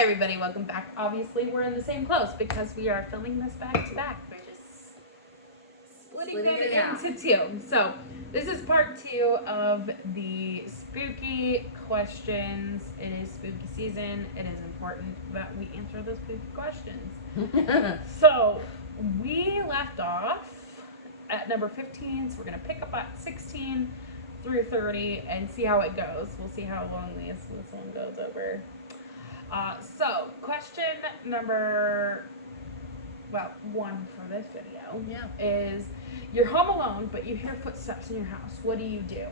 Hi everybody, welcome back. Obviously we're in the same clothes because we are filming this back to back. We're just splitting it into two. So this is part 2 of the spooky questions. It is spooky season. It is important that we answer those spooky questions. So we left off at number 15, so we're gonna pick up at 16 through 30 and see how it goes. We'll see how long this one goes over. So question number, 1 for this video is, you're home alone, but you hear footsteps in your house. What do you do?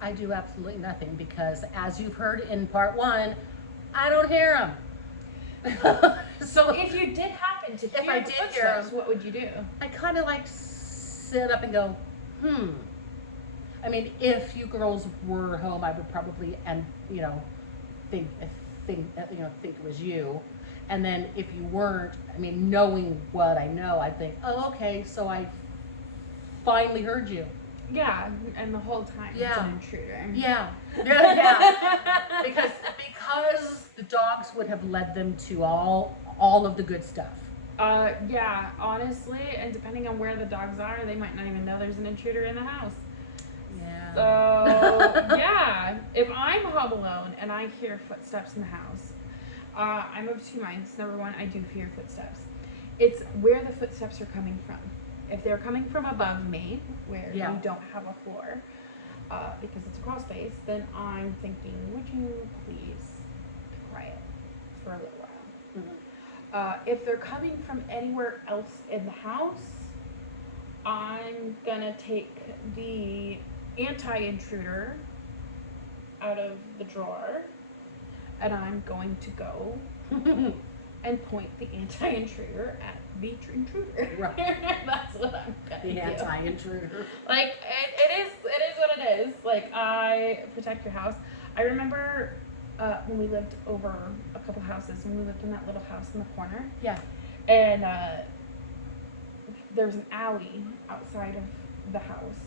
I do absolutely nothing because, as you've heard in part 1, I don't hear them. So if you did happen to hear the footsteps, what would you do? I kind of like sit up and go, I mean, if you girls were home, I would probably, think it was you. And then if you weren't, I mean, knowing what I know, I'd think, oh, okay, so I finally heard you. Yeah, and the whole time it's an intruder. Yeah. Because the dogs would have led them to all of the good stuff. Yeah, honestly, and depending on where the dogs are, they might not even know there's an intruder in the house. Yeah. So, yeah, if I'm home alone and I hear footsteps in the house, I'm of two minds. Number one, I do fear footsteps. It's where the footsteps are coming from. If they're coming from above me, where we don't have a floor, because it's a crawl space, then I'm thinking, would you please be quiet for a little while? Mm-hmm. If they're coming from anywhere else in the house, I'm gonna take the anti-intruder out of the drawer, and I'm going to go and point the anti-intruder at the intruder. Right. That's what I'm gonna do. The anti-intruder. Like, it is what it is. Like, I protect your house. I remember when we lived over a couple houses, when we lived in that little house in the corner. Yeah. And there was an alley outside of the house.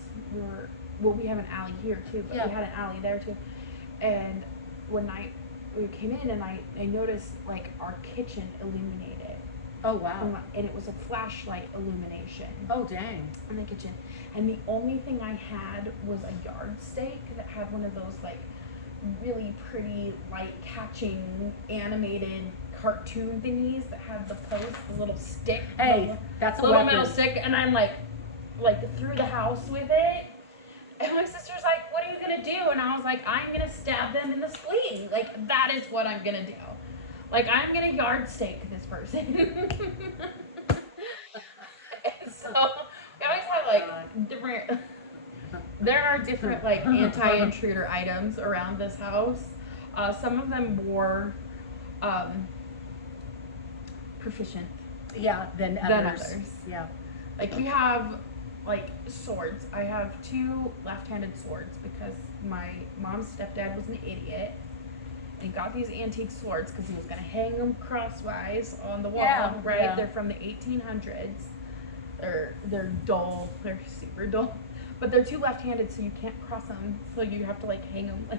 We have an alley here too, but we had an alley there too. And one night we came in and I noticed like our kitchen illuminated. Oh wow. And it was a flashlight illumination. Oh dang. In the kitchen. And the only thing I had was a yardstick that had one of those like really pretty light catching animated cartoon thingies that had the post, the little stick. Hey, that's a little weapon. metal stick, and I'm like through the house with it. And my sister's like, "What are you gonna do?" And I was like, "I'm gonna stab them in the spleen. Like that is what I'm gonna do. Like I'm gonna yardstick this person." And so we always have like different. There are different like anti-intruder items around this house. Some of them more proficient than others. Yeah. Like we have like swords. I have 2 left-handed swords because my mom's stepdad was an idiot and he got these antique swords because he was gonna hang them crosswise on the wall. They're from the 1800s. They're dull. They're super dull. But they're 2 left-handed, so you can't cross them. So you have to like hang them.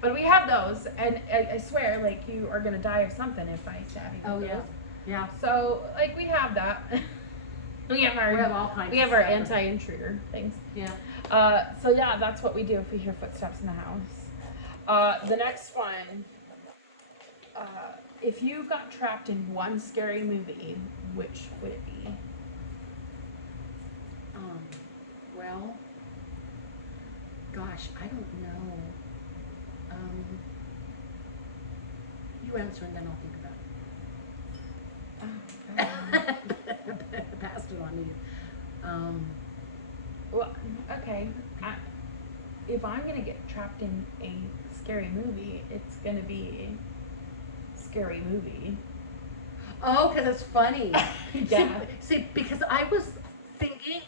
But we have those, and I swear, like you are gonna die of something if I stab you. Oh yeah, yeah. So like we have that. we have all kinds. We have our anti-intruder things. Yeah. So yeah, that's what we do if we hear footsteps in the house. The next one. If you got trapped in one scary movie, which would it be? Well, gosh, I don't know. You answer and then I'll think about it. Passed it on me. Well, okay. If I'm gonna get trapped in a scary movie, it's gonna be Scary Movie. Oh, because it's funny. Yeah. See, because I was thinking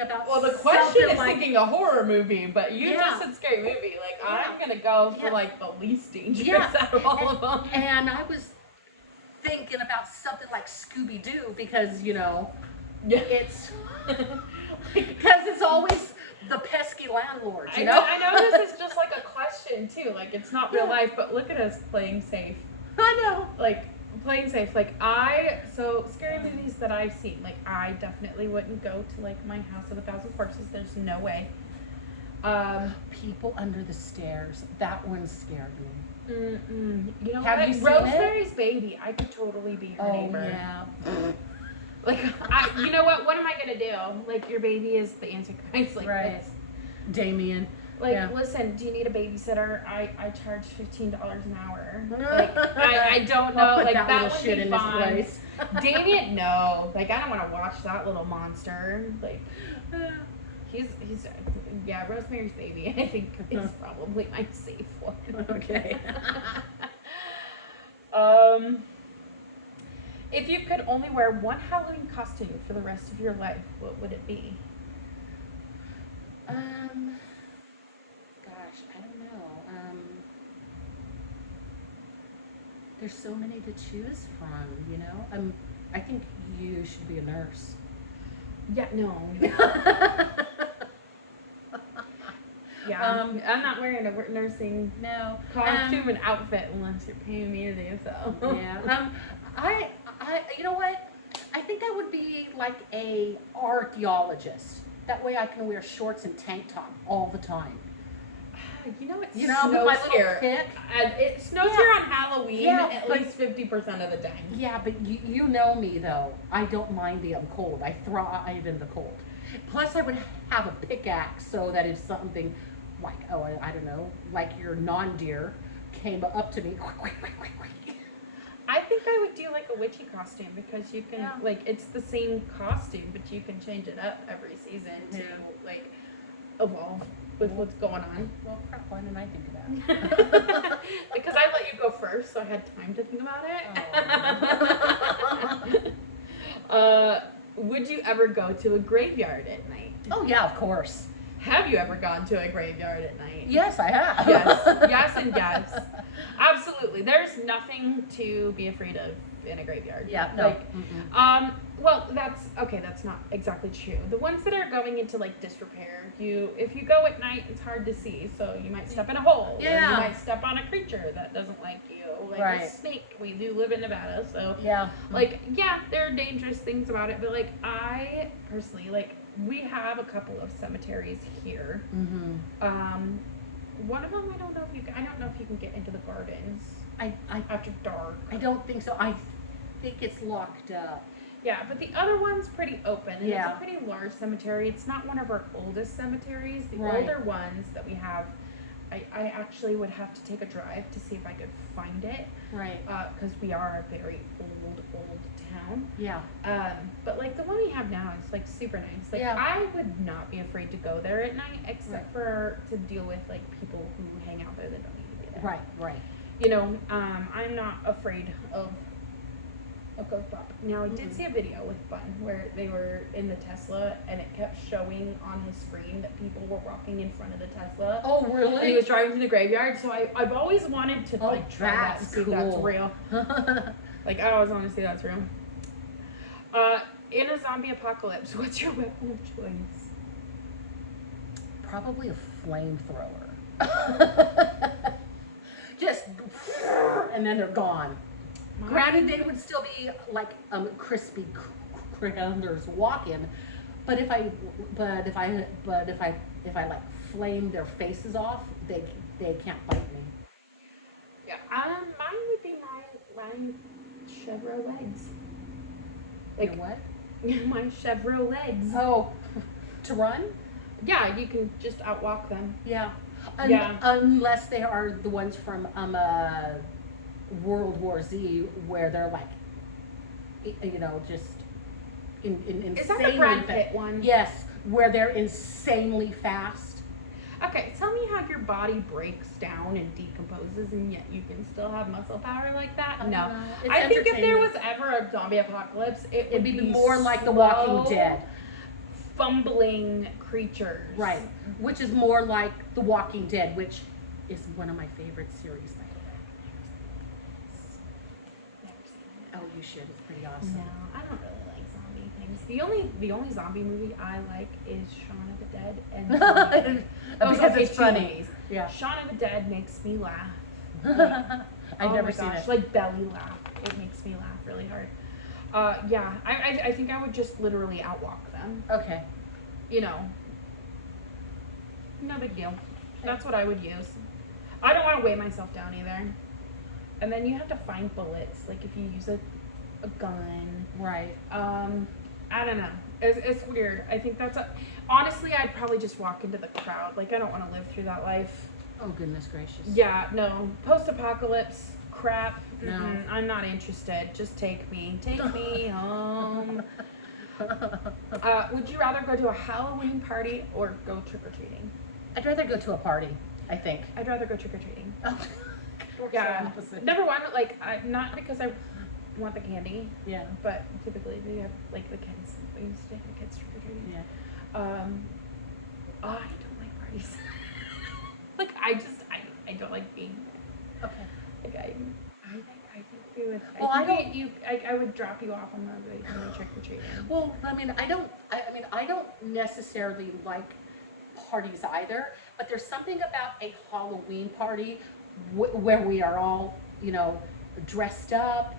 about. Well, the question is like, thinking a horror movie, but you just said scary movie. Like I'm gonna go for like the least dangerous out of all of them. And I was thinking about something like Scooby-Doo because it's because it's always the pesky landlords, I you know, know? I know this is just like a question too. Like it's not real life, but look at us playing safe. I know. Like playing safe. Like so scary movies that I've seen. Like I definitely wouldn't go to like My House of a Thousand Corpses. There's no way. People Under the Stairs. That one scared me. You know Have what? you seen Rosemary's Baby. I could totally be her neighbor. Yeah. Like, you know what? What am I gonna do? Like, your baby is the Antichrist. Like, Right. Damien. Like, Yeah. listen, do you need a babysitter? I charge $15 an hour. Like, I don't know. I'll put like, that that little would shit be in this fun. place. Damien, no. Like, I don't want to watch that little monster. Like, he's yeah, Rosemary's Baby, I think, is probably my safe one. Okay. If you could only wear one Halloween costume for the rest of your life, what would it be? Gosh, I don't know. There's so many to choose from, you know? I think you should be a nurse. Yeah, no. Yeah, I'm not wearing a nursing costume and outfit unless you're paying me to do so. Yeah. I, you know what? I think I would be like a archaeologist. That way I can wear shorts and tank top all the time. You know, it With snows my little here. pick. And it snows here on Halloween at but- least 50% of the time. Yeah, but you know me though. I don't mind being cold. I thrive in the cold. Plus, I would have a pickaxe so that if something like, I don't know, like your non-deer came up to me. I think I would do like a witchy costume because you can like it's the same costume, but you can change it up every season to like evolve with what's going on. Well, crap, why didn't I think of that? Because I let you go first, so I had time to think about it. Would you ever go to a graveyard at night? Oh yeah, of course. Have you ever gone to a graveyard at night? Yes, I have. Yes, and yes. Absolutely. There's nothing to be afraid of in a graveyard. Yeah, no. Like, well, that's not exactly true. The ones that are going into like disrepair, if you go at night, it's hard to see, so you might step in a hole. Yeah. Or you might step on a creature that doesn't like you, like a snake. We do live in Nevada, so Yeah. like, yeah, there are dangerous things about it, but like, I personally like. We have a couple of cemeteries here. One of them, I don't know if you can get into the gardens. After dark. I don't think so. I think it's locked up. Yeah, but the other one's pretty open, and Yeah. it's a pretty large cemetery. It's not one of our oldest cemeteries. The Right. older ones that we have, I actually would have to take a drive to see if I could find it. Right. Because we are a very old town. Yeah. But like the one we have now is like super nice. Like Yeah. I would not be afraid to go there at night, except for to deal with like people who hang out there that don't need to be there. Right. You know, I'm not afraid of a ghost pop. Now I did see a video with Bun where they were in the Tesla and it kept showing on his screen that people were walking in front of the Tesla. Oh, really? And he was driving to the graveyard, so I've always wanted to like try that and that's see if that's cool. real. Like I always want to see that's real. In a zombie apocalypse, what's your weapon of choice? Probably a flamethrower. Just, and then they're gone. Granted, they would still be like crispy critters walking, but if I like flame their faces off, they can't bite me. Yeah. Mine would be my Chevrolet legs. Your what? My Chevrolet legs. Oh, to run? Yeah, you can just outwalk them. Yeah. Yeah. Unless they are the ones from World War Z, where they're like, you know, just insanely Is that the Brad Pitt fast. one? Yes, where they're insanely fast. Okay, tell me how your body breaks down and decomposes and yet you can still have muscle power like that? No. It's I think if there entertainment. was ever a zombie apocalypse, it would It'd be more like The Walking slow, Dead. fumbling creatures. Right. Which is more like The Walking Dead, which is one of my favorite series, by the way. Oh, you should. It's pretty awesome. No, I don't really like zombie things. The only zombie movie I like is Shaun of the Dead and Because okay, it's two funny. movies. Yeah. Shaun of the Dead makes me laugh. I've Oh never my seen gosh, it. like belly laugh. It makes me laugh really hard. Yeah, I think I would just literally outwalk them. Okay. You know, no big deal. That's what I would use. I don't want to weigh myself down either. And then you have to find bullets. Like if you use a gun. Right. I don't know. It's weird. I think honestly, I'd probably just walk into the crowd. Like I don't want to live through that life. Oh, goodness gracious. Yeah, no. Post-apocalypse crap. No. I'm not interested. Just take me. Take me home. Would you rather go to a Halloween party or go trick-or-treating? I'd rather go to a party, I think. I'd rather go trick-or-treating. We're Yeah. so opposite. Number one, like, not because I want the candy, Yeah. but typically we have, like, the kids. We used to take the kids trick-or-treating. Yeah. I don't like parties. Like, I don't like being, Okay. like, I think we would, Well, I would drop you off on the way to trick-or-treating. Well, I mean, I don't necessarily like parties either, but there's something about a Halloween party where we are all, dressed up.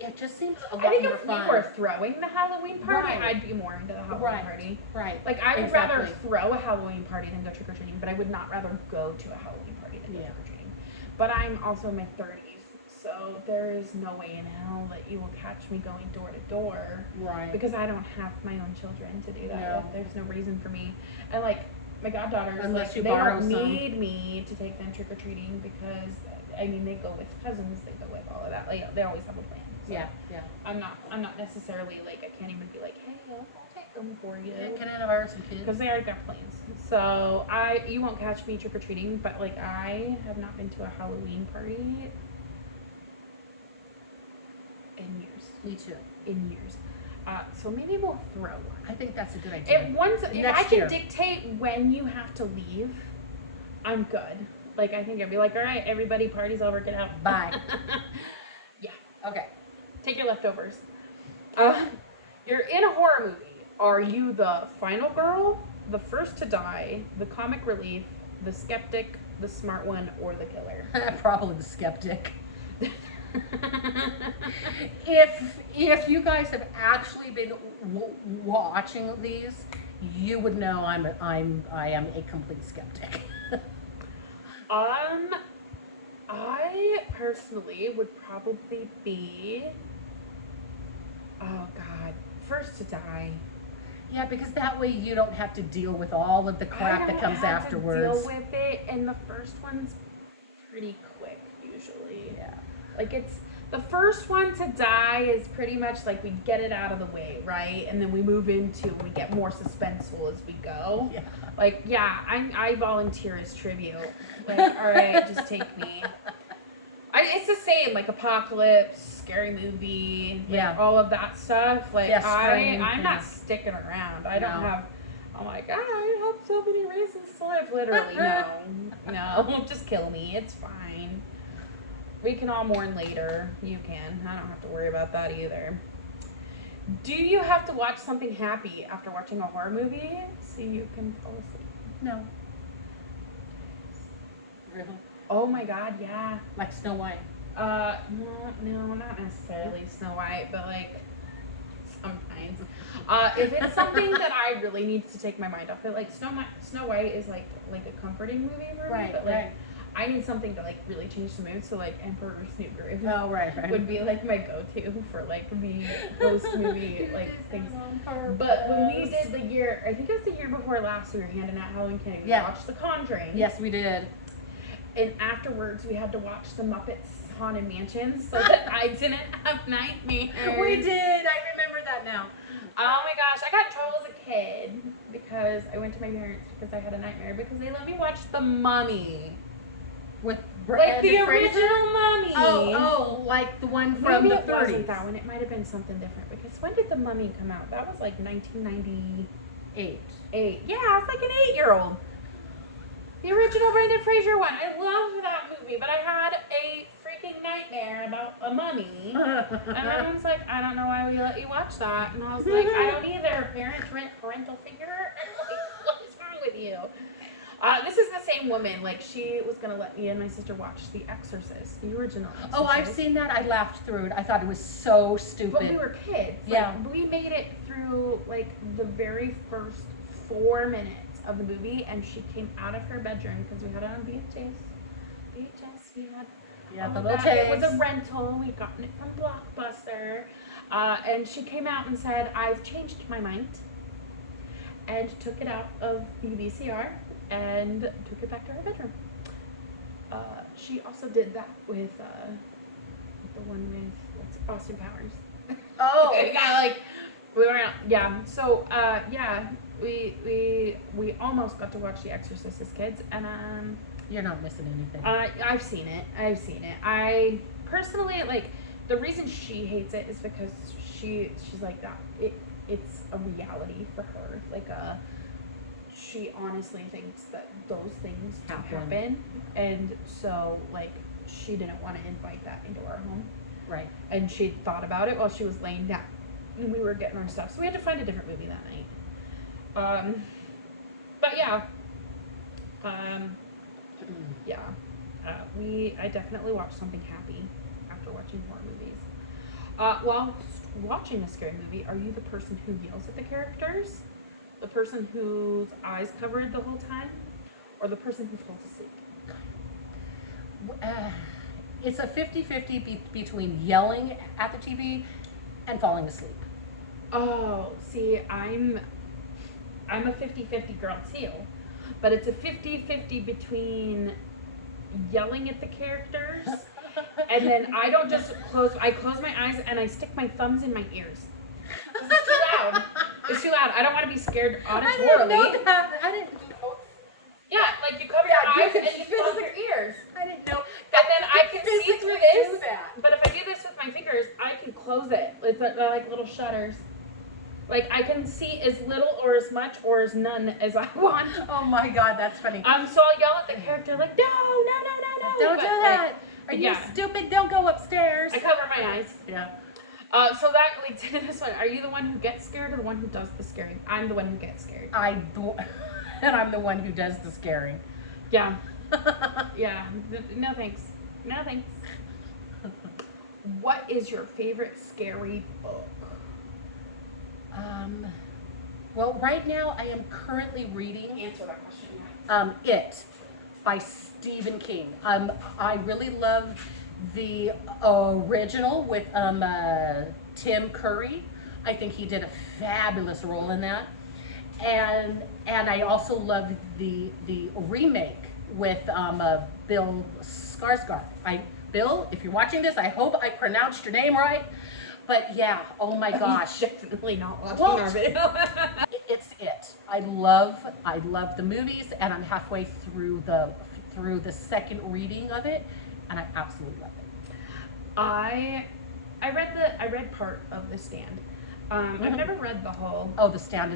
It just seems a lot I think more if we fun. were throwing the Halloween party, Right. I'd be more into the Halloween Right. party. Right. Like, I would rather Exactly. throw a Halloween party than go trick-or-treating, but I would not rather go to a Halloween party than go Yeah. trick-or-treating. But I'm also in my 30s, so there is no way in hell that you will catch me going door to door Right. because I don't have my own children to do that No. with. There's no reason for me. And, like, my goddaughters, Unless like, you they borrow don't some. need me to take them trick-or-treating because, I mean, they go with cousins, they go with all of that. Like, they always have a plan. So. Yeah. Yeah. I'm not necessarily like I can't even be like, hey, I'll take them for you, Can I borrow some kids? because they already got plans. So you won't catch me trick or treating, but like I have not been to a Halloween party in years. Me too. In years. So maybe we'll throw one. I think that's a good idea. If I Next can year. dictate when you have to leave, I'm good. Like I think I'd be like, all right, everybody, party's over, get out. Bye. Yeah. Okay. Take your leftovers. You're in a horror movie. Are you the final girl, the first to die, the comic relief, the skeptic, the smart one, or the killer? Probably the skeptic. If you guys have actually been watching these, you would know I am a complete skeptic. I personally would probably be, oh God, first to die. Yeah, because that way you don't have to deal with all of the crap that comes afterwards. I deal with it, and the first one's pretty quick usually. Yeah. Like it's the first one to die is pretty much like we get it out of the way, right? And then we move into we get more suspenseful as we go. Yeah. Like yeah, I volunteer as tribute. Like all right, just take me. It's the same like apocalypse, scary movie, like, Yeah. all of that stuff. Like Yeah, Scream, I'm yeah. not sticking around. I don't No. have. I'm like I have so many reasons to live. Literally, no, just kill me. It's fine. We can all mourn later. You can. I don't have to worry about that either. Do you have to watch something happy after watching a horror movie so you can fall asleep? No. Really? Oh my God, yeah. Like Snow White. No, not necessarily Snow White, but like sometimes. If it's something that I really need to take my mind off it, like Snow White is like a comforting movie for me, Right, but like right. I need something to like really change the mood. So like Emperor Snoop Groove Oh, right. would be like my go-to for like the post movie like things. But when we did the year, I think it was the year before last, we were handing out Halloween candy. We Yeah. watched The Conjuring. Yes, we did. And afterwards, we had to watch the Muppets Haunted Mansion so that I didn't have nightmares. We did. I remember that now. Oh my gosh, I got in trouble as a kid because I went to my parents because I had a nightmare because they let me watch The Mummy. With Like Brendan the Fraser? original Mummy. Oh, like the one from Maybe the it wasn't 30s. that one. It might have been something different because when did The Mummy come out? That was like 1998. 8. Yeah, I was like an 8-year-old. The original Brendan Fraser one. I love that movie, but I had a freaking nightmare about a mummy. And everyone's like, I don't know why we let you watch that. And I was like, I don't either. Parental figure? Like, what is wrong with you? This is the same woman. Like, she was going to let me and my sister watch The Exorcist, the original Exorcist. Oh, I've seen that. I laughed through it. I thought it was so stupid. But we were kids. Yeah. Like, we made it through, like, the very first 4 minutes of the movie, and she came out of her bedroom, because we had it on VHS. We had... Yeah, Oh the my little God, it was tapes. a rental. We'd gotten it from Blockbuster. And she came out and said, I've changed my mind. And took it out of the VCR and took it back to her bedroom. She also did that with the one with Austin Powers. Oh. Yeah, like we were So yeah, we almost got to watch The Exorcist as kids, and You're not missing anything. I've seen it. I personally, like, the reason she hates it is because she's like that. It's a reality for her. Like, she honestly thinks that those things do happen, and so, like, she didn't want to invite that into our home. Right. And she thought about it while she was laying down, and we were getting our stuff, so we had to find a different movie that night. But yeah. Yeah, I definitely watch something happy after watching horror movies. While watching a scary movie, are you the person who yells at the characters, the person whose eyes covered the whole time, or the person who falls asleep? It's a 50-50 between yelling at the TV and falling asleep. Oh, see, I'm a 50-50 girl too, but it's a 50-50 between yelling at the characters, and then I don't just I close my eyes and I stick my thumbs in my ears. It's too loud. It's too loud. I don't want to be scared auditorily. I didn't know that. I didn't know. Yeah, like you cover your eyes and you close your ears. I didn't know. And then I can see through this. Do that. But if I do this with my fingers, I can close it. It's like little shutters. Like, I can see as little or as much or as none as I want. Oh my God, that's funny. So I'll yell at the character like, no. Don't But, do that. like, Are you stupid? Don't go upstairs. I cover my eyes. Yeah. So that leads into this one. Are you the one who gets scared or the one who does the scaring? I'm the one who gets scared. And I'm the one who does the scaring. Yeah. Yeah. No thanks. No thanks. What is your favorite scary book? Well, right now I am currently reading Answer that question. It by Stephen King. I really love the original with Tim Curry. I think he did a fabulous role in that. And I also love the remake with Bill Skarsgård. Bill, if you're watching this, I hope I pronounced your name right. But yeah, oh my gosh. Definitely not watching our video. It's it. I love the movies, and I'm halfway through the second reading of it, and I absolutely love it. I read part of The Stand. I've never read the whole. Oh, The Stand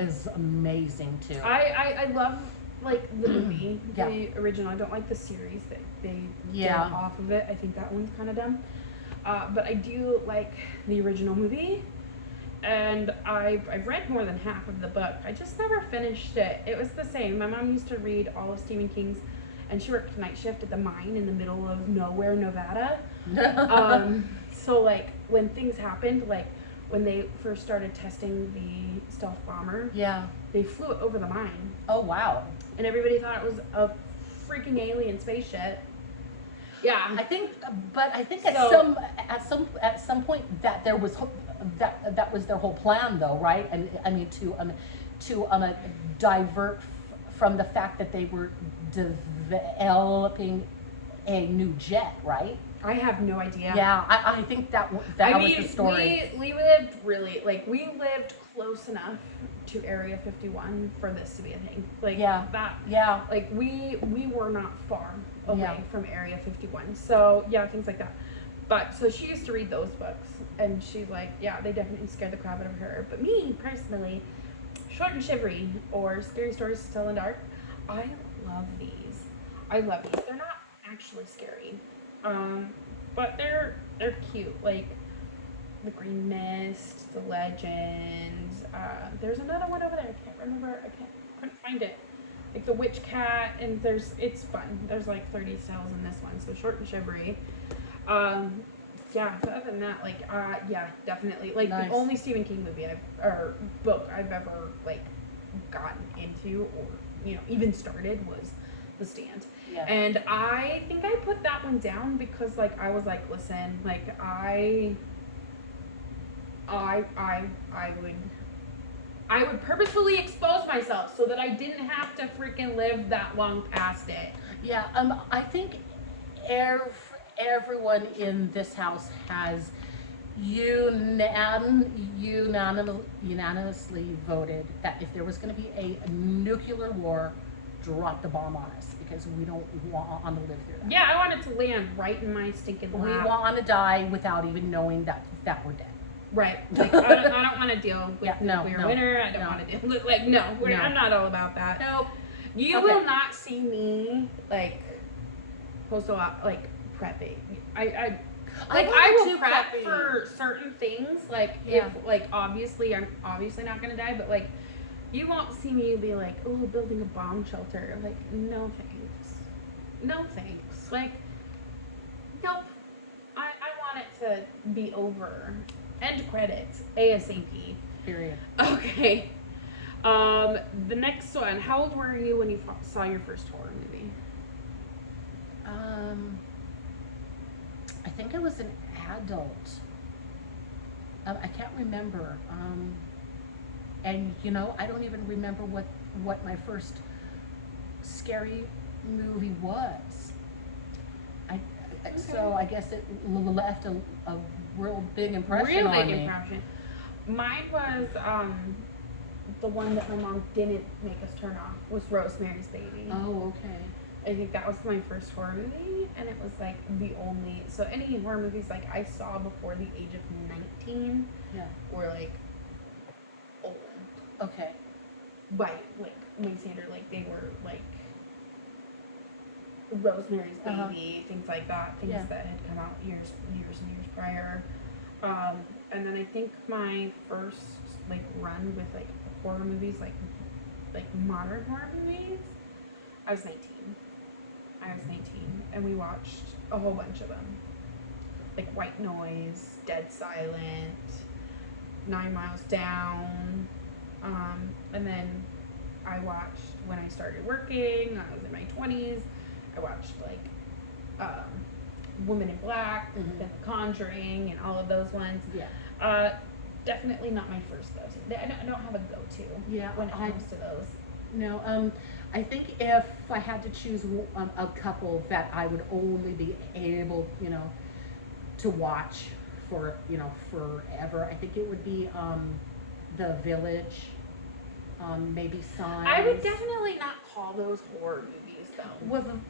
is amazing too. I love, like, the movie, Yeah. the original. I don't like the series that they did Yeah. off of it. I think that one's kind of dumb. But I do like the original movie, and I've read more than half of the book. I just never finished it. It was the same. My mom used to read all of Stephen King's, and she worked night shift at the mine in the middle of nowhere, Nevada. So, like, when things happened, like when they first started testing the stealth bomber, Yeah. they flew it over the mine, Oh wow. and everybody thought it was a freaking alien spaceship. Yeah. I think So- at some point that there was that was their whole plan though, right? And I mean to divert from the fact that they were developing a new jet, right? I have no idea. Yeah, I think that was the story. We lived we lived close enough to Area 51 for this to be a thing. Like, Yeah. that, Yeah. like, we were not far away Yeah. from Area 51. So, yeah, things like that. But, so she used to read those books, and she's like, yeah, they definitely scared the crap out of her. But me, personally, Short and Shivery, or Scary Stories to Tell in the Dark, I love these. They're not actually scary. but they're cute. Like the Green Mist, the Legends. There's another one over there. I can't remember. Couldn't find it. Like the Witch Cat, and it's fun. There's like 30 styles in this one, so short and shivery. Yeah. So other than that, like, yeah, definitely. Like Nice. the only Stephen King movie or book I've ever like gotten into or even started was The Stand. Yeah. And I think I put that one down because like I was like, listen, like I would purposefully expose myself so that I didn't have to freaking live that long past it. Yeah, I think everyone in this house has unanimously voted that if there was going to be a nuclear war, drop the bomb on us because we don't want to live through that. Yeah, I want it to land right in my stinking lap. We want to die without even knowing that we're dead. Right. Like, I don't want to deal with nuclear winter. I don't want to deal with, like, I'm not all about that. Nope. You will not see me, like, like, prepping. I will prep for certain things, like, if, like, obviously, I'm obviously not going to die, but, like, you won't see me be like, oh, building a bomb shelter. Like, no thanks. No thanks. Like, nope. I want it to be over. End credits. ASAP. Period. Okay. The next one. How old were you when you saw your first horror movie? I think I was an adult. I can't remember. And I don't even remember what my first scary movie was. So I guess it left a real big impression on me. Mine was the one that my mom didn't make us turn off was Rosemary's Baby. Oh, okay. I think that was my first horror movie, and it was like the only. So any horror movies like I saw before the age of 19, were like old. Okay. By like standard, like they were like Rosemary's Baby, things like that, things that had come out years and years prior. And then I think my first like run with like horror movies, like modern horror movies, I was 19. And we watched a whole bunch of them, like White Noise, Dead Silent, 9 Miles Down, and then I watched when I started working. I was in my 20s. I watched like Woman in Black, and The Conjuring, and all of those ones. Yeah. Definitely not my first though. I don't have a go-to. When it comes to those. No. I think if I had to choose a couple that I would only be able, to watch for, forever, I think it would be The Village, maybe Signs. I would definitely not call those horror movies though.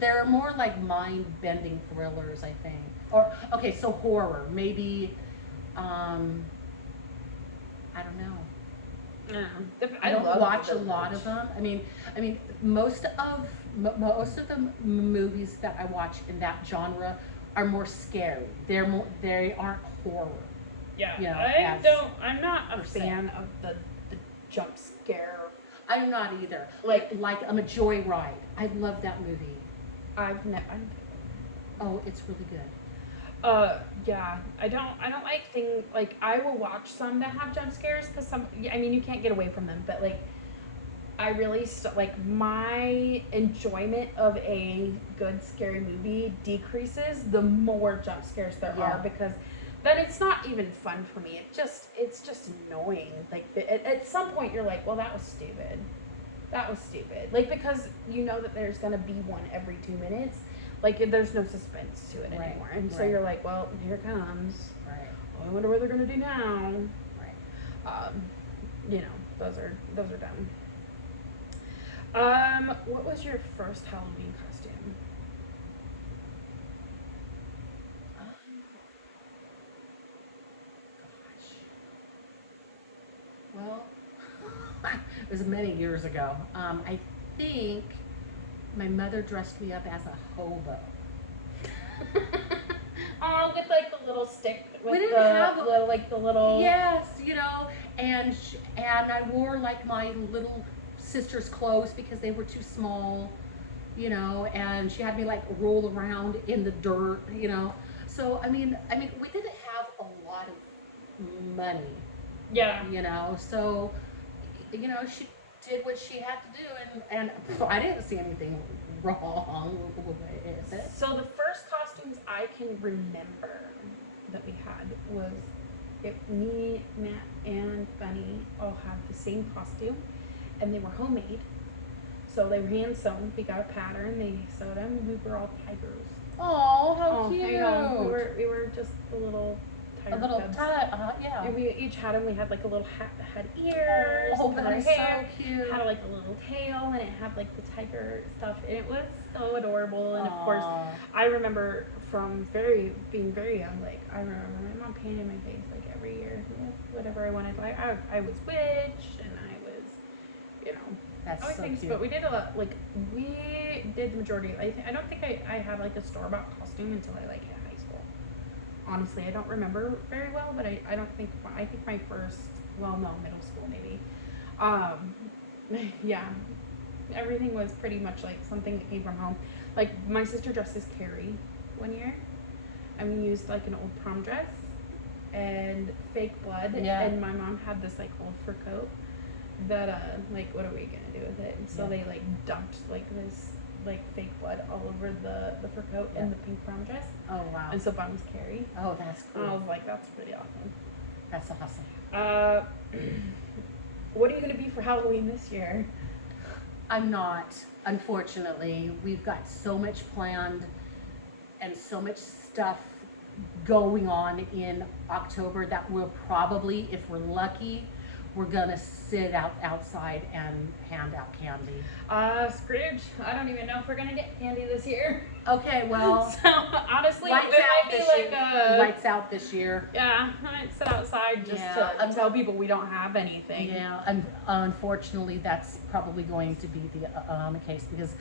They're more like mind-bending thrillers, I think. Or okay, so horror, maybe. I don't know. I don't watch a lot of them. I mean, most of the movies that I watch in that genre are more scary. They aren't horror. Yeah, I'm not a fan of the jump scare. I'm not either. Like I'm a Joyride. I love that movie. I've never. Oh, it's really good. Yeah, I don't like things like I will watch some that have jump scares because you can't get away from them, but like I really like my enjoyment of a good scary movie decreases the more jump scares there are, because then it's not even fun for me. It's just annoying. Like at some point you're like, well, that was stupid. Like, because you know that there's gonna be one every 2 minutes. Like, there's no suspense to it anymore. And so you're like, well, here it comes. Right. Oh, I wonder what they're going to do now. Right. Those are dumb. What was your first Halloween costume? Gosh. Well, it was many years ago. I think my mother dressed me up as a hobo. like the little stick with didn't the have little, like the little. Yes, and and I wore like my little sister's clothes because they were too small, and she had me like roll around in the dirt. So we didn't have a lot of money, Yeah. so she did what she had to do, and I didn't see anything wrong with it. So the first costumes I can remember that we had was me, Matt, and Bunny all had the same costume, and they were homemade. So they were hand sewn. We got a pattern. They sewed them. And we were all tigers. Oh, how cute! I know. We were just the little tiger. A little cubs. yeah. And we each had them. We had like a little hat that had ears. Oh, that is so cute. Had like a little tail, and it had like the tiger stuff. And it was so adorable. And of course, I remember from being very young. Like I remember my mom painted my face like every year with whatever I wanted. Like I was witch, and I was, That's so things, cute. but we did a lot. Like we did the majority. I don't think I had like a store bought costume until I like hit high school. Honestly, I don't remember very well, but I don't think I think my first, middle school maybe. Yeah, everything was pretty much like something that came from home. Like my sister dressed as Carrie one year, and we used like an old prom dress and fake blood. Yeah. And my mom had this like old fur coat that like what are we gonna do with it? And so they like dumped like this like fake blood all over the fur coat and the pink prom dress. Oh wow. And so Bun was Carrie. Oh, that's cool. And I was like, that's pretty awesome. That's awesome. What are you gonna be for Halloween this year? I'm not, unfortunately. We've got so much planned and so much stuff going on in October that we'll probably, if we're lucky, we're gonna sit outside and hand out candy. Scrooge, I don't even know if we're gonna get candy this year. Okay, well, so honestly, it might be like lights out this year. Yeah, I might sit outside just to tell people we don't have anything. Yeah, and unfortunately, that's probably going to be the case because,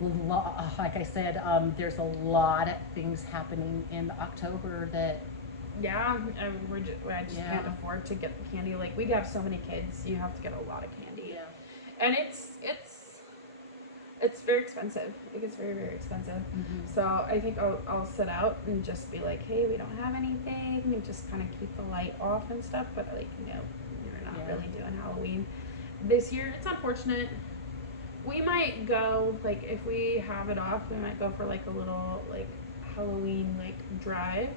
like I said, there's a lot of things happening in October that. Yeah, I just can't afford to get the candy. Like we have so many kids, you have to get a lot of candy. Yeah, and it's very expensive. It gets very, very expensive. Mm-hmm. So I think I'll sit out and just be like, hey, we don't have anything, and just kind of keep the light off and stuff. But like, you're not really doing Halloween this year. It's unfortunate. We might go, like, if we have it off, we might go for like a little like Halloween like drive.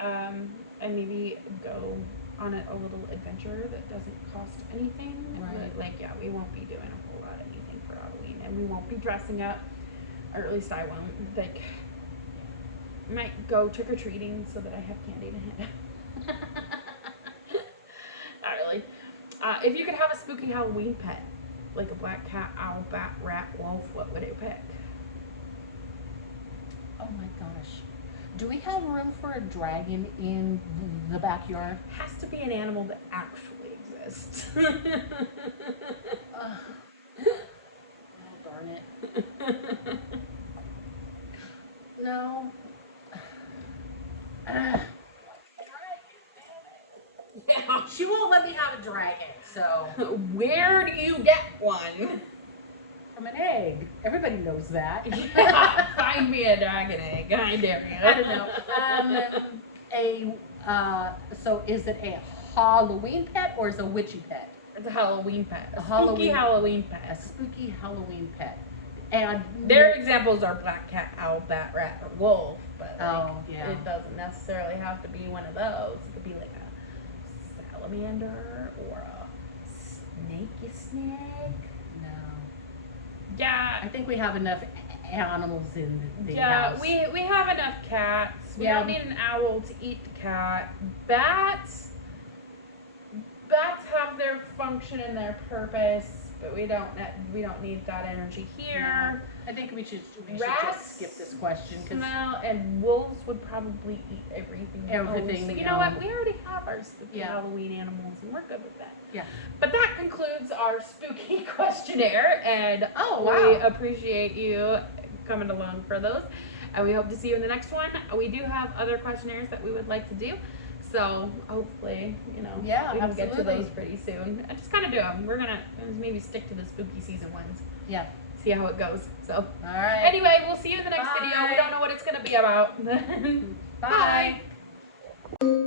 And maybe go on a little adventure that doesn't cost anything. Right. But we won't be doing a whole lot of anything for Halloween, and we won't be dressing up, or at least I won't. Like, might go trick or treating so that I have candy to hand out. Not really. If you could have a spooky Halloween pet, like a black cat, owl, bat, rat, wolf, what would you pick? Oh my gosh. Do we have room for a dragon in the backyard? Has to be an animal that actually exists. Oh, darn it. No. She won't let me have a dragon, so. Where do you get one? From an egg. Everybody knows that. Yeah, find me a dragon egg. I dare you. I don't know. So is it a Halloween pet or is it a witchy pet? It's a Halloween pet. A Halloween, spooky Halloween A pet. spooky Halloween pet. And their examples are black cat, owl, bat, rat, or wolf. But it doesn't necessarily have to be one of those. It could be like a salamander or a snaky snake. No. Yeah. I think we have enough animals in the house. We have enough cats. We Yeah. don't need an owl to eat the cat. Bats have their function and their purpose, but we don't need that energy here. I think we should Rats just skip this question because smell, and wolves would probably eat everything. Everything, So you yeah. know what? We already have our spooky Yeah. Halloween animals, and we're good with that. Yeah. But that concludes our spooky questionnaire, and Oh, wow. we appreciate you coming along for those. and we hope to see you in the next one. We do have other questionnaires that we would like to do, so hopefully, you know, Yeah, we can get to absolutely. those pretty soon. And just kind of do them. We're gonna maybe stick to the spooky season ones. Yeah. See how it goes. So, All right. anyway, we'll see you in the next video. Bye. We don't know what it's gonna be about. Bye. Bye.